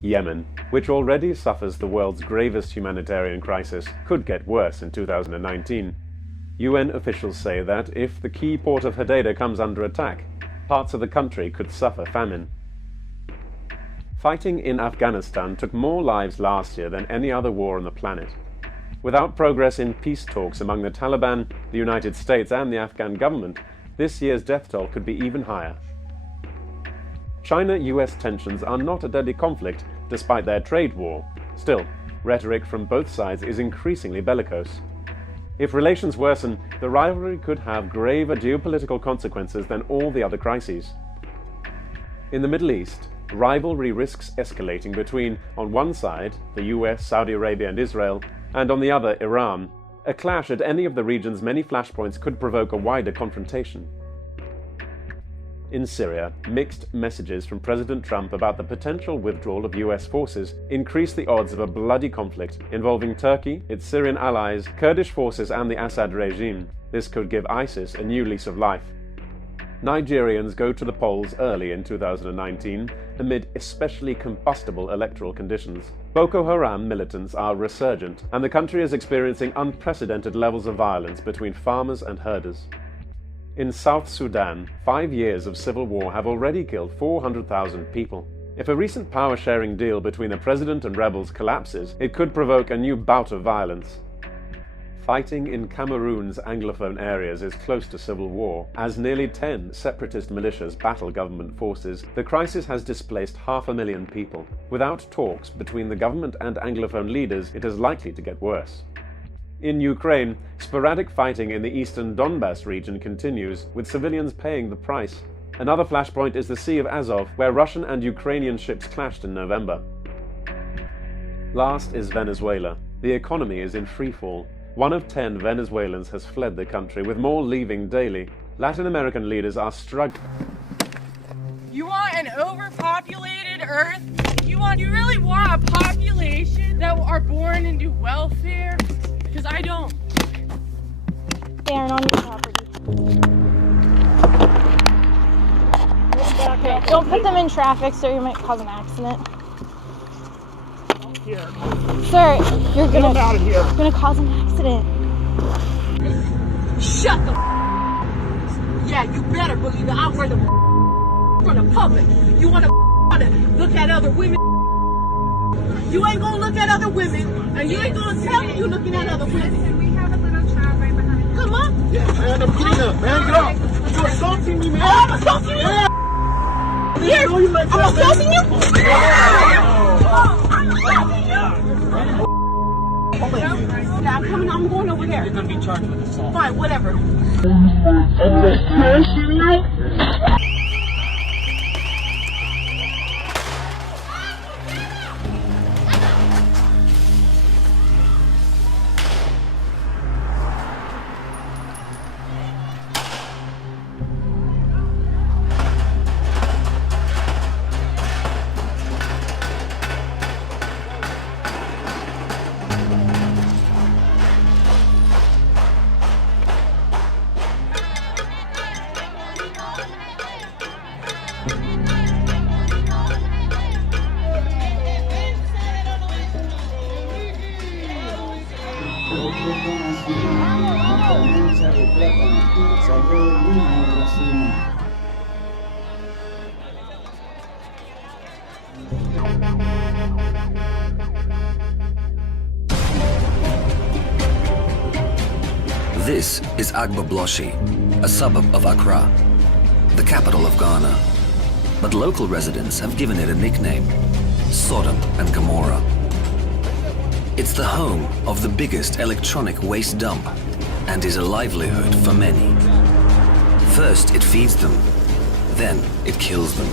Yemen, which already suffers the world's gravest humanitarian crisis, could get worse in 2019. UN officials say that if the key port of Hodeidah comes under attack, parts of the country could suffer famine. Fighting in Afghanistan took more lives last year than any other war on the planet. Without progress in peace talks among the Taliban, the United States and the Afghan government, this year's death toll could be even higher. China-US tensions are not a deadly conflict despite their trade war. Still, rhetoric from both sides is increasingly bellicose. If relations worsen, the rivalry could have graver geopolitical consequences than all the other crises. In the Middle East, rivalry risks escalating between, on one side, the US, Saudi Arabia and Israel, and on the other, Iran. A clash at any of the region's many flashpoints could provoke a wider confrontation. In Syria, mixed messages from President Trump about the potential withdrawal of US forces increase the odds of a bloody conflict involving Turkey, its Syrian allies, Kurdish forces and the Assad regime. This could give ISIS a new lease of life. Nigerians go to the polls early in 2019 amid especially combustible electoral conditions. Boko Haram militants are resurgent, and the country is experiencing unprecedented levels of violence between farmers and herders. In South Sudan, 5 years of civil war have already killed 400,000 people. If a recent power-sharing deal between the president and rebels collapses, it could provoke a new bout of violence. Fighting in Cameroon's Anglophone areas is close to civil war. As nearly 10 separatist militias battle government forces, the crisis has displaced 500,000 people. Without talks between the government and Anglophone leaders, it is likely to get worse. In Ukraine, sporadic fighting in the eastern Donbas region continues, with civilians paying the price. Another flashpoint is the Sea of Azov, where Russian and Ukrainian ships clashed in November. Last is Venezuela. The economy is in freefall. 1 of 10 Venezuelans has fled the country, with more leaving daily. Latin American leaders are struggling. You want an overpopulated Earth? You really want a population that are born into welfare? Because I don't. Stand on your property. Okay, don't put them in traffic, sir. You might cause an accident. Here. Sir, you're Get out of here. gonna cause an accident. Shut the Yeah, you better believe that I wear the from the public. You want to look at other women? You ain't gonna look at other women, and you ain't gonna tell me you looking at other women. We have a little child right behind you. Come on. Yeah, man, I'm getting up, man. Get up. You're assaulting me, man. Oh, I'm assaulting you. Here, I'm assaulting you. I'm assaulting you. Yeah, I'm coming. I'm going over there. You're gonna be charged with assault. Fine, whatever. This is Agbabloshi, a suburb of Accra, the capital of Ghana. But local residents have given it a nickname, Sodom and Gomorrah. It's the home of the biggest electronic waste dump and is a livelihood for many. First, it feeds them, then it kills them.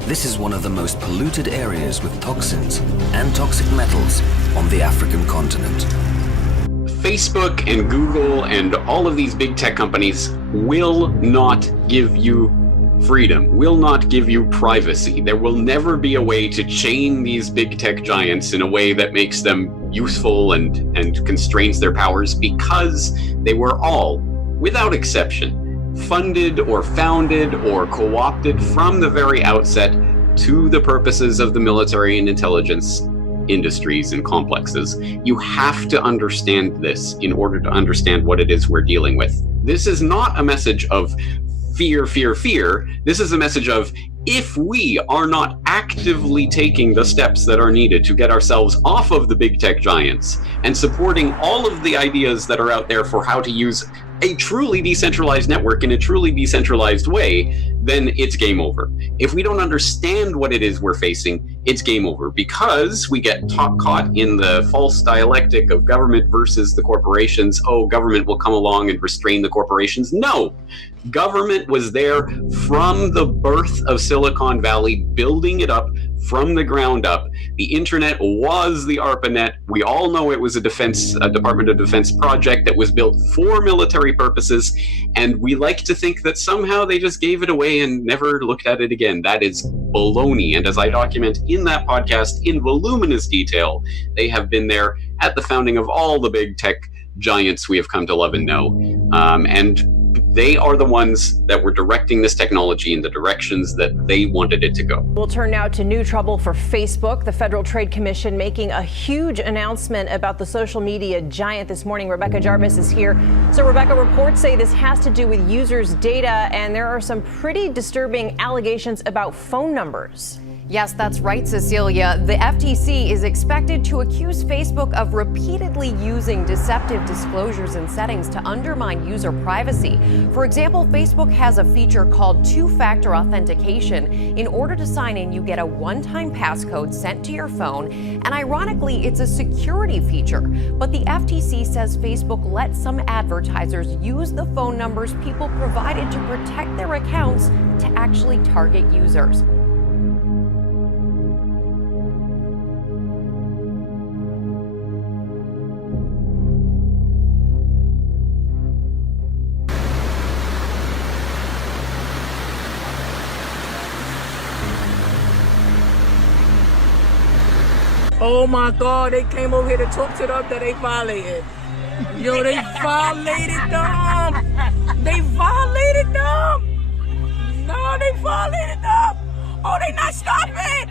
This is one of the most polluted areas with toxins and toxic metals on the African continent. Facebook and Google and all of these big tech companies will not give you freedom, will not give you privacy. There will never be a way to chain these big tech giants in a way that makes them useful and constrains their powers, because they were all, without exception, funded or founded or co-opted from the very outset to the purposes of the military and intelligence industries and complexes. You have to understand this in order to understand what it is we're dealing with. This is not a message of fear, fear, fear. This is a message of, if we are not actively taking the steps that are needed to get ourselves off of the big tech giants and supporting all of the ideas that are out there for how to use a truly decentralized network in a truly decentralized way, then it's game over. If we don't understand what it is we're facing, it's game over, because we get caught in the false dialectic of government versus the corporations. Oh, government will come along and restrain the corporations. No. Government was there from the birth of Silicon Valley, building it up from the ground up. The internet was the ARPANET. We all know it was a Department of Defense project that was built for military purposes, and we like to think that somehow they just gave it away and never looked at it again. That is baloney. And as I document in that podcast in voluminous detail, they have been there at the founding of all the big tech giants we have come to love and know. And they are the ones that were directing this technology in the directions that they wanted it to go. We'll turn now to new trouble for Facebook. The Federal Trade Commission making a huge announcement about the social media giant this morning. Rebecca Jarvis is here. So, Rebecca, reports say this has to do with users' data, and there are some pretty disturbing allegations about phone numbers. Yes, that's right, Cecilia. The FTC is expected to accuse Facebook of repeatedly using deceptive disclosures and settings to undermine user privacy. For example, Facebook has a feature called two-factor authentication. In order to sign in, you get a one-time passcode sent to your phone, and ironically, it's a security feature. But the FTC says Facebook let some advertisers use the phone numbers people provided to protect their accounts to actually target users. Oh my God, they came over here to talk to them that they violated. Yo, they violated them. They violated them. No, they violated them. Oh, they not stopping.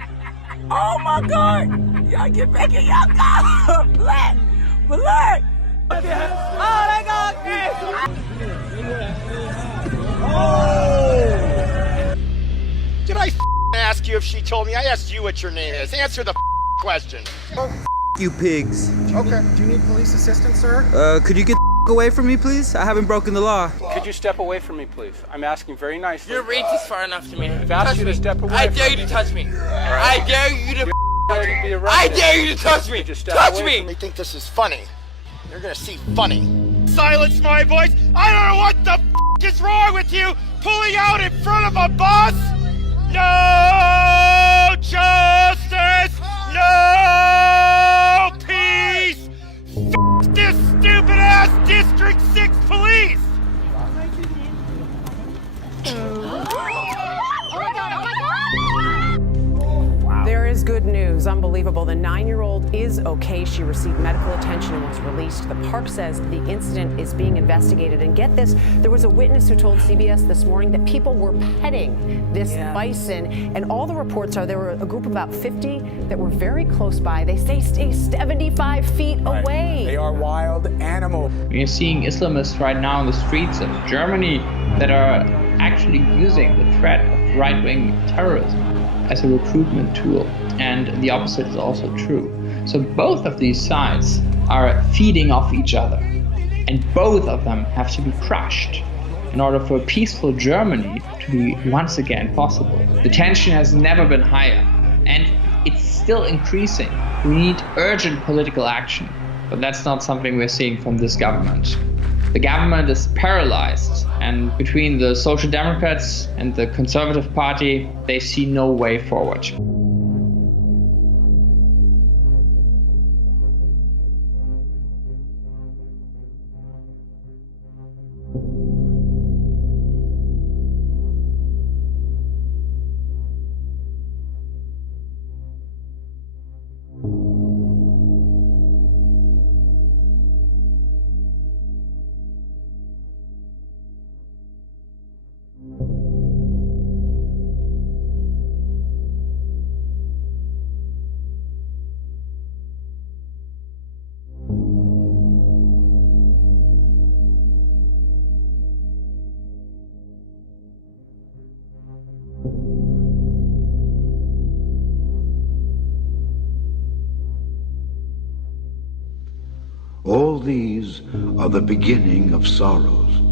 Oh my God. Y'all get back in your car. Black. Black. Oh, they got Did I ask you if she told me? I asked you what your name is. Answer the question. You pigs. Okay. Do you need police assistance, sir? Could you get the away from me, please? I haven't broken the law. Could you step away from me, please? I'm asking very nicely. Your reach is far enough to me. I've asked you to step away. I dare you to touch me. I dare you to. I dare you to touch me. Touch me. They think this is funny. They're gonna see funny. Silence my voice. I don't know what the is wrong with you. Pulling out in front of a bus. No justice. No peace. This stupid ass District 6 police. There is good news. Unbelievable. The 9-year-old is okay. She received medical attention and was released. The park says the incident is being investigated. And get this, there was a witness who told CBS this morning that people were petting this bison. And all the reports are there were a group of about 50 that were very close by. They say stay 75 feet away. They are wild animals. We're seeing Islamists right now in the streets of Germany that are actually using the threat of right-wing terrorism as a recruitment tool, and the opposite is also true. So both of these sides are feeding off each other, and both of them have to be crushed in order for a peaceful Germany to be once again possible. The tension has never been higher, and it's still increasing. We need urgent political action, but that's not something we're seeing from this government. The government is paralyzed, and between the Social Democrats and the Conservative Party, they see no way forward. All these are the beginning of sorrows.